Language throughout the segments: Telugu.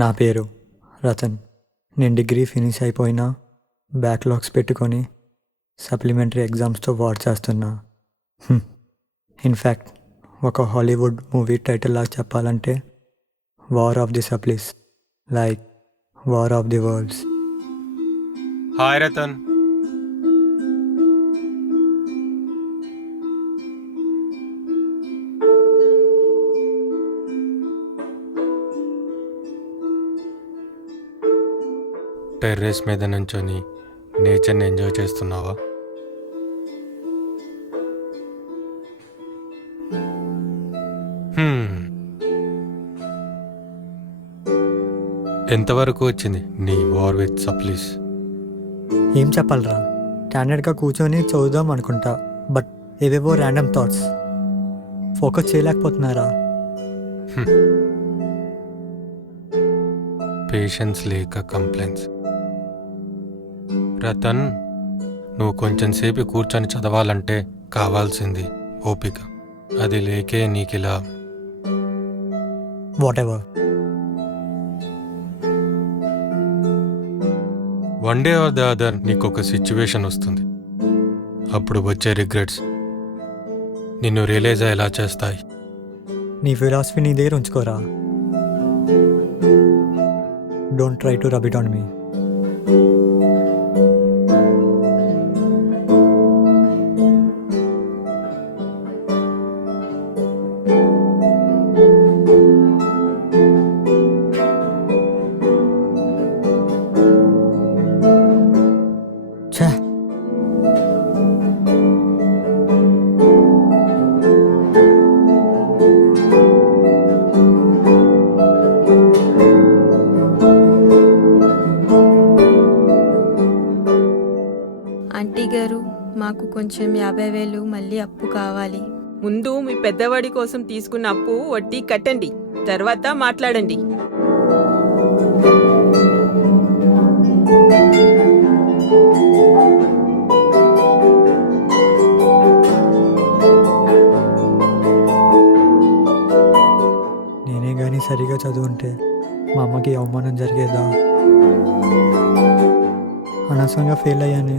నా పేరు రతన్. నేను డిగ్రీ ఫినిష్ అయిపోయినా బ్యాక్లాగ్స్ పెట్టుకొని సప్లిమెంటరీ ఎగ్జామ్స్తో వార్ చేస్తున్నా. ఇన్ఫ్యాక్ట్ ఒక హాలీవుడ్ మూవీ టైటిల్ లాగా చెప్పాలంటే war of the supplies, like war of the worlds. Hi Ratan. Terrace మీద నుంచొని నేచర్ని ఎంజాయ్ చేస్తున్నావా? ఎంతవరకు వచ్చింది నీ వార్ విత్ సప్లీస్? ఏం చెప్పాలరా, స్టాండర్డ్గా కూర్చొని చదువుదాం అనుకుంటా, బట్ ఏవేవో ర్యాండమ్ థాట్స్, ఫోకస్ చేయలేకపోతున్నారా. పేషెన్స్ లేక కంప్లైంట్స్. రతన్, నువ్వు కొంచెం సేపు కూర్చొని చదవాలంటే కావాల్సింది ఓపిక. అది లేకే నీకిలా. Whatever. One day or the other నీకు ఒక సిచ్యువేషన్ వస్తుంది. అప్పుడు వచ్చే రిగ్రెట్స్ నిన్ను రియలైజ్ అయ్యేలా చేస్తాయి. నీ ఫిలాసఫీ నీ దగ్గర ఉంచుకోరా. Don't try to rub it on me. ఛే, ఆంటీ గారు, మాకు కొంచెం 50,000 మళ్ళీ అప్పు కావాలి. ముందు మీ పెద్దవాడి కోసం తీసుకున్న అప్పు వడ్డీ కట్టండి, తర్వాత మాట్లాడండి. నేనే కానీ సరిగా చదువుంటే మా అమ్మకి అవమానం జరిగేదా. అనవసరంగా ఫెయిల్ అయ్యాను.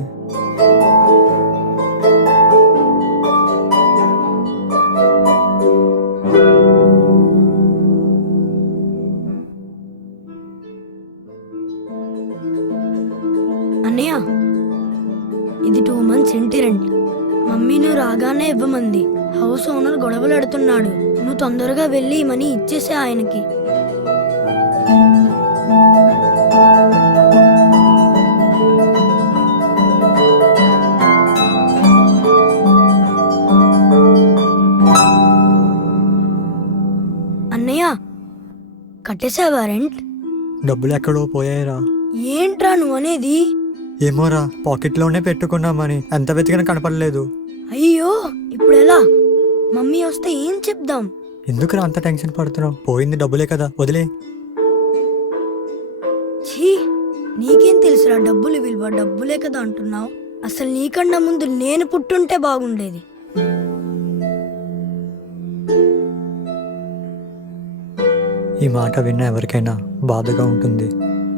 అన్నయ్య, ఇది 2 months ఇంటి రెంట్. మమ్మీ నువ్వు రాగానే ఇవ్వమంది. హౌస్ ఓనర్ గొడవలు ఆడుతున్నాడు. నువ్వు తొందరగా వెళ్ళి మనీ ఇచ్చేసే ఆయనకి. అన్నయ్య, కట్టేసావా రెంట్? డబ్బులు ఎక్కడో పోయాయిరా. ఏంట్రా నువ్వు అనేది? ఏమోరా, పాకెట్లోనే పెట్టుకున్నామని ఎంత వెతికినా కనపడలేదు. అయ్యో, ఇప్పుడు ఎలా? మమ్మీ వస్తే ఏం చెప్దాం? ఎందుకురా అంత టెన్షన్ పడుతున్నావు? పోయింది డబ్బులే కదా, వదిలే. ఛీ, నీకేం తెలుసురా డబ్బులు విలువ? డబ్బులే కదా అంటున్నావు. అసలు నీకన్నా ముందు నేను పుట్టుంటే బాగుండేది. ఈ మాట విన్న ఎవరికైనా బాధగా ఉంటుంది.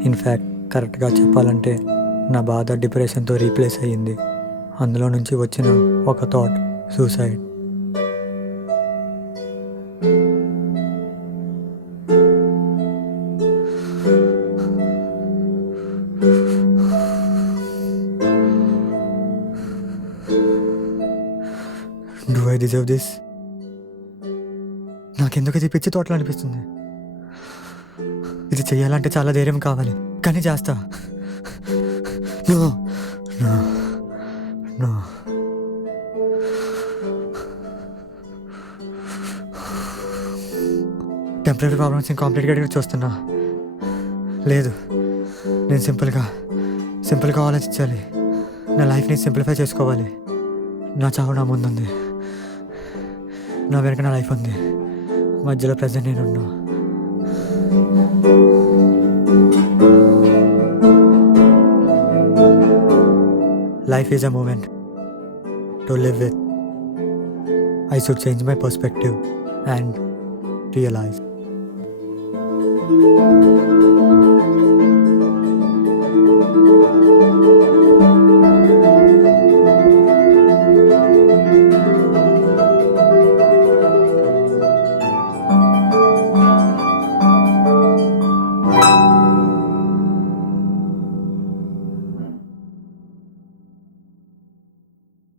ఇన్ఫ్యాక్ట్ కరెక్ట్గా చెప్పాలంటే నా బాధ డిప్రెషన్తో రీప్లేస్ అయ్యింది. అందులో నుంచి వచ్చిన ఒక thought, suicide. Do I deserve this? నాకెందుకు ఇది పిచ్చి తోటలు అనిపిస్తుంది. ఇది చెయ్యాలంటే చాలా ధైర్యం కావాలి, కానీ చేస్తా. No no no. టెంపరీ ప్రాబ్లమ్స్ని కాంప్లికేటెడ్గా చూస్తున్నా. లేదు, నేను సింపుల్గా ఆలోచించాలి. నా లైఫ్ని సింప్లిఫై చేసుకోవాలి. నా చావు నా ముందుంది, నా వెనక నా లైఫ్ ఉంది, మధ్యలో ప్రజెంట్ నేనున్నా. Life is a moment to live with. I should change my perspective and realize.